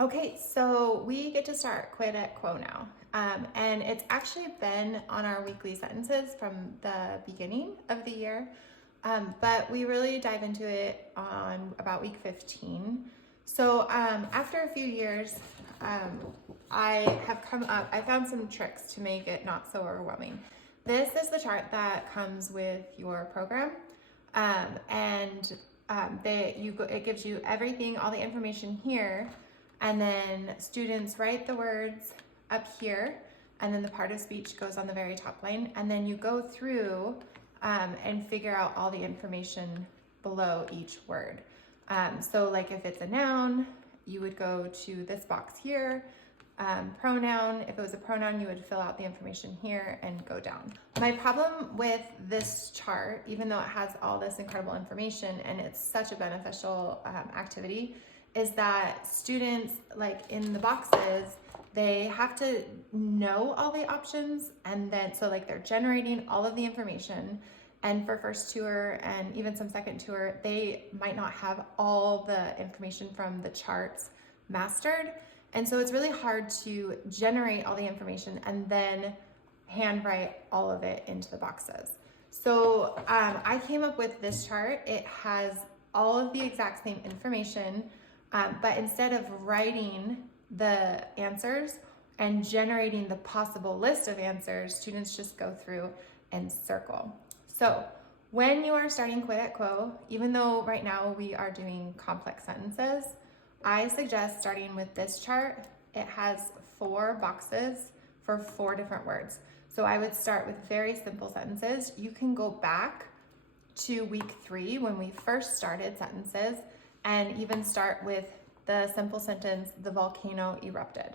Okay, so we get to start Quid at Quo now. And it's actually been on our weekly sentences from the beginning of the year, but we really dive into it on about week 15. So after a few years, I found some tricks to make it not so overwhelming. This is the chart that comes with your program, and it gives you everything, all the information here, and then students write the words up here, and then the part of speech goes on the very top line, and then you go through and figure out all the information below each word. So like if it's a noun, you would go to this box here. Pronoun, if it was a pronoun, you would fill out the information here and go down. My problem with this chart, even though it has all this incredible information and it's such a beneficial activity, is that students, like in the boxes, they have to know all the options, and then so like they're generating all of the information. And for first tour and even some second tour, they might not have all the information from the charts mastered. And so it's really hard to generate all the information and then handwrite all of it into the boxes. So I came up with this chart. It has all of the exact same information, but instead of writing the answers and generating the possible list of answers, students just go through and circle. So when you are starting Quid at Quo, even though right now we are doing complex sentences, I suggest starting with this chart. It has 4 boxes for 4 different words. So I would start with very simple sentences. You can go back to week 3 when we first started sentences and even start with the simple sentence, the volcano erupted.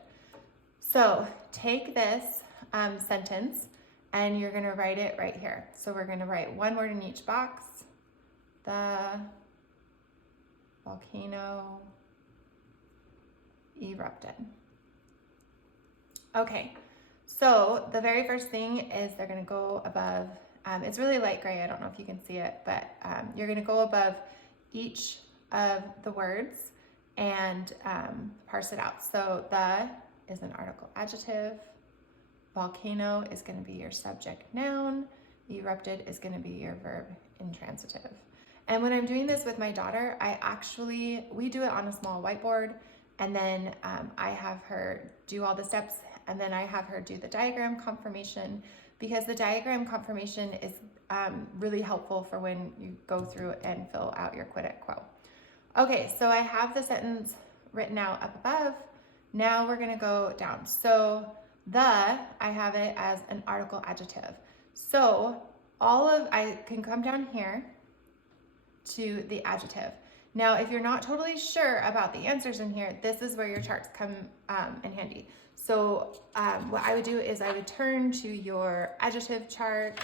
So take this sentence and you're gonna write it right here. So we're gonna write one word in each box. The volcano erupted. Okay, so the very first thing is they're gonna go above, it's really light gray, I don't know if you can see it, but you're gonna go above each of the words and parse it out. So the is an article adjective, volcano is gonna be your subject noun, erupted is gonna be your verb intransitive. And when I'm doing this with my daughter, we do it on a small whiteboard, and then I have her do all the steps, and then I have her do the diagram confirmation, because the diagram confirmation is really helpful for when you go through and fill out your Quid at Quo. Okay, so I have the sentence written out up above. Now we're gonna go down. So I have it as an article adjective. So I can come down here to the adjective. Now, if you're not totally sure about the answers in here, this is where your charts come in handy. So what I would do is I would turn to your adjective chart.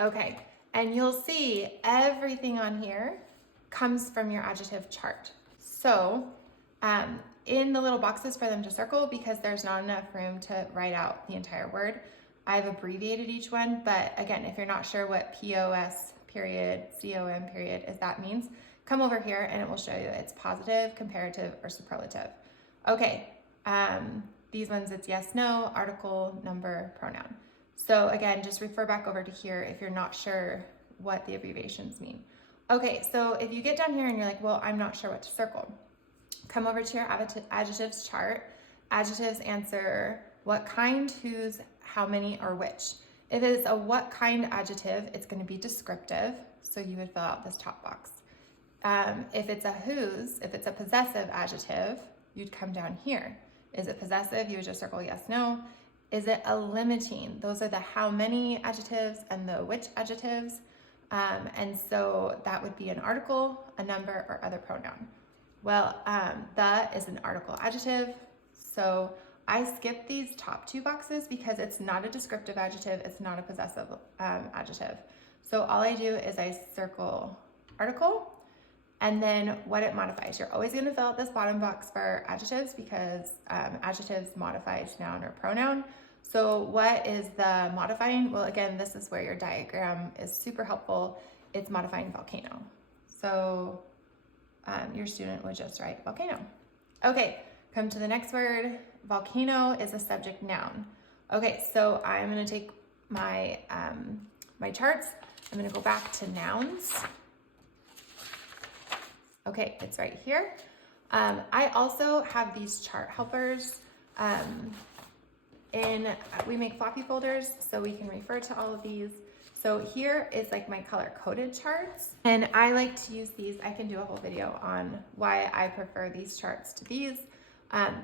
Okay, and you'll see everything on here comes from your adjective chart. So in the little boxes for them to circle, because there's not enough room to write out the entire word, I've abbreviated each one. But again, if you're not sure what POS period, COM period means, come over here and it will show you it's positive, comparative, or superlative. Okay, these ones it's yes, no, article, number, pronoun. So again, just refer back over to here if you're not sure what the abbreviations mean. Okay, so if you get down here and you're like, well, I'm not sure what to circle, come over to your adjectives chart. Adjectives answer what kind, whose, how many, or which. If it's a what kind adjective, it's going to be descriptive, so you would fill out this top box. If it's a whose, if it's a possessive adjective, you'd come down here. Is it possessive? You would just circle yes, no. Is it a limiting? Those are the how many adjectives and the which adjectives. And so that would be an article, a number, or other pronoun. Well, the is an article adjective. So I skip these top 2 boxes because it's not a descriptive adjective, it's not a possessive adjective. So all I do is I circle article, and then what it modifies. You're always going to fill out this bottom box for adjectives because adjectives modifies noun or pronoun. So what is the modifying? Well, again, this is where your diagram is super helpful. It's modifying volcano. So your student would just write volcano. Okay, come to the next word. Volcano is a subject noun. Okay, so I'm going to take my, my charts. I'm going to go back to nouns. Okay, it's right here. I also have these chart helpers. We make floppy folders so we can refer to all of these. So here is like my color coded charts, and I like to use these. I can do a whole video on why I prefer these charts to these.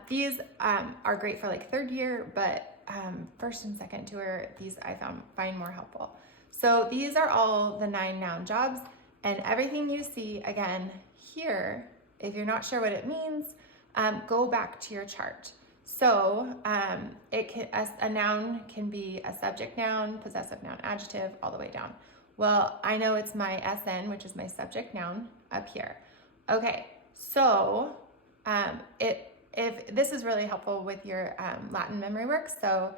These are great for like third year, but first and second tour, these I find more helpful. So these are all the 9 noun jobs, and everything you see again here, if you're not sure what it means, go back to your chart. So a noun can be a subject noun, possessive noun, adjective, all the way down. Well, I know it's my SN, which is my subject noun, up here. Okay, so if this is really helpful with your Latin memory work. So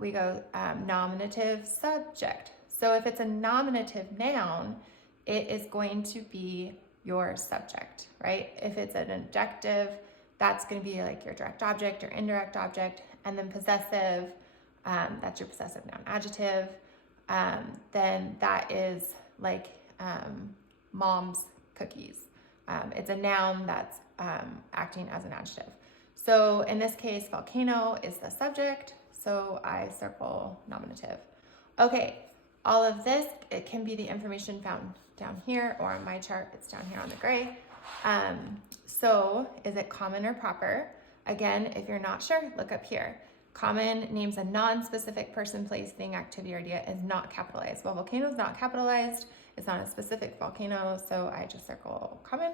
we go nominative, subject. So if it's a nominative noun, it is going to be your subject, right? If it's an adjective, that's going to be like your direct object or indirect object. And then possessive, that's your possessive noun adjective. Then that is like mom's cookies. It's a noun that's acting as an adjective. So in this case, volcano is the subject. So I circle nominative. Okay, all of this, it can be the information found down here, or on my chart, it's down here on the gray. So is it common or proper? Again, if you're not sure, look up here. Common names a non-specific person, place, thing, activity, or idea is not capitalized. Well, volcano is not capitalized. It's not a specific volcano, so I just circle common.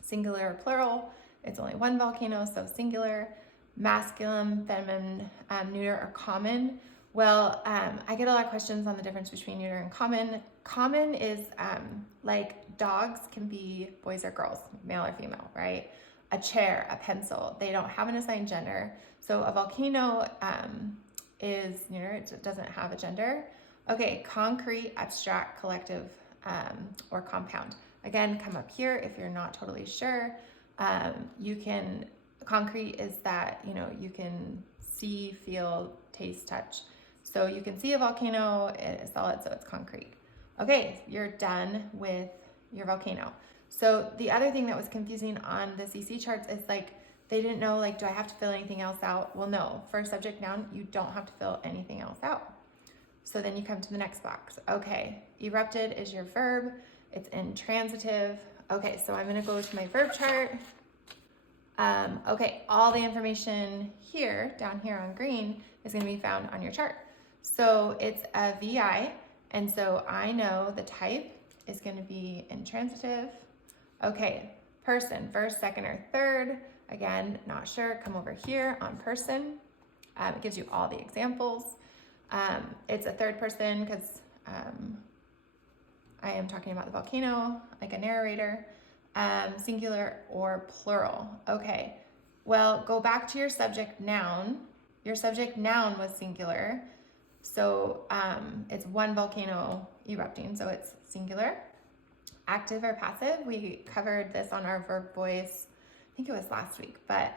Singular or plural, it's only one volcano, so singular. Masculine, feminine, neuter, or common. Well, I get a lot of questions on the difference between neuter and common. Common is like dogs can be boys or girls, male or female, right? A chair, a pencil, they don't have an assigned gender. So a volcano is neuter, it doesn't have a gender. Okay, concrete, abstract, collective, or compound. Again, come up here if you're not totally sure. Concrete is that, you can see, feel, taste, touch. So you can see a volcano, it's solid, so it's concrete. Okay, you're done with your volcano. So the other thing that was confusing on the CC charts is like, they didn't know, like, do I have to fill anything else out? Well, no, for a subject noun, you don't have to fill anything else out. So then you come to the next box. Okay, erupted is your verb. It's intransitive. Okay, so I'm gonna go to my verb chart. Okay, all the information here, down here on green, is gonna be found on your chart. So it's a VI, and so I know the type is gonna be intransitive. Okay, person, first, second, or third. Again, not sure, come over here on person. It gives you all the examples. It's a third person because I am talking about the volcano, like a narrator. Singular or plural. Okay, well, go back to your subject noun. Your subject noun was singular, so it's one volcano erupting, so it's singular. Active or passive, we covered this on our verb voice, I think it was last week, but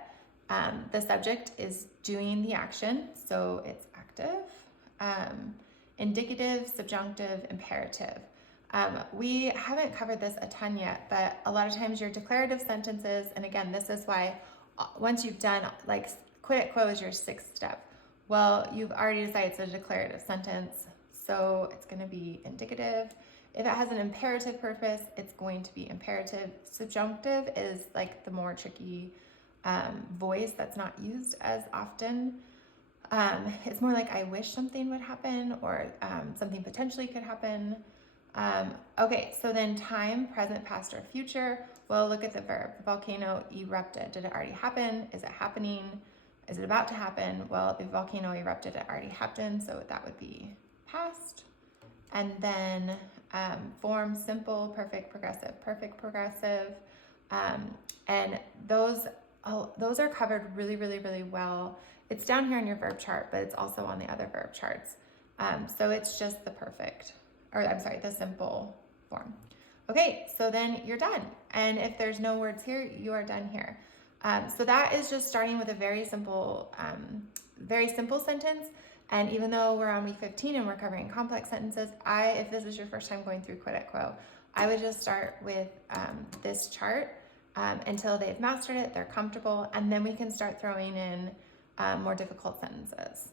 the subject is doing the action, so it's active. Indicative, subjunctive, imperative. We haven't covered this a ton yet, but a lot of times your declarative sentences, and again, this is why once you've done, like, quid at quo is your 6th step. Well, you've already decided it's a declarative sentence, so it's going to be indicative. If it has an imperative purpose, it's going to be imperative. Subjunctive is like the more tricky voice that's not used as often. It's more like I wish something would happen, or something potentially could happen. Okay, so then time, present, past, or future. Well, look at the verb. The volcano erupted. Did it already happen? Is it happening? Is it about to happen? Well, the volcano erupted, it already happened, so that would be past. And then form, simple, perfect, progressive. And those are covered really, really, really well. It's down here in your verb chart, but it's also on the other verb charts. So it's just the the simple form. Okay, so then you're done. And if there's no words here, you are done here. So that is just starting with a very simple sentence. And even though we're on week 15 and we're covering complex sentences, if this is your first time going through Quid at Quo, I would just start with this chart until they've mastered it, they're comfortable, and then we can start throwing in more difficult sentences.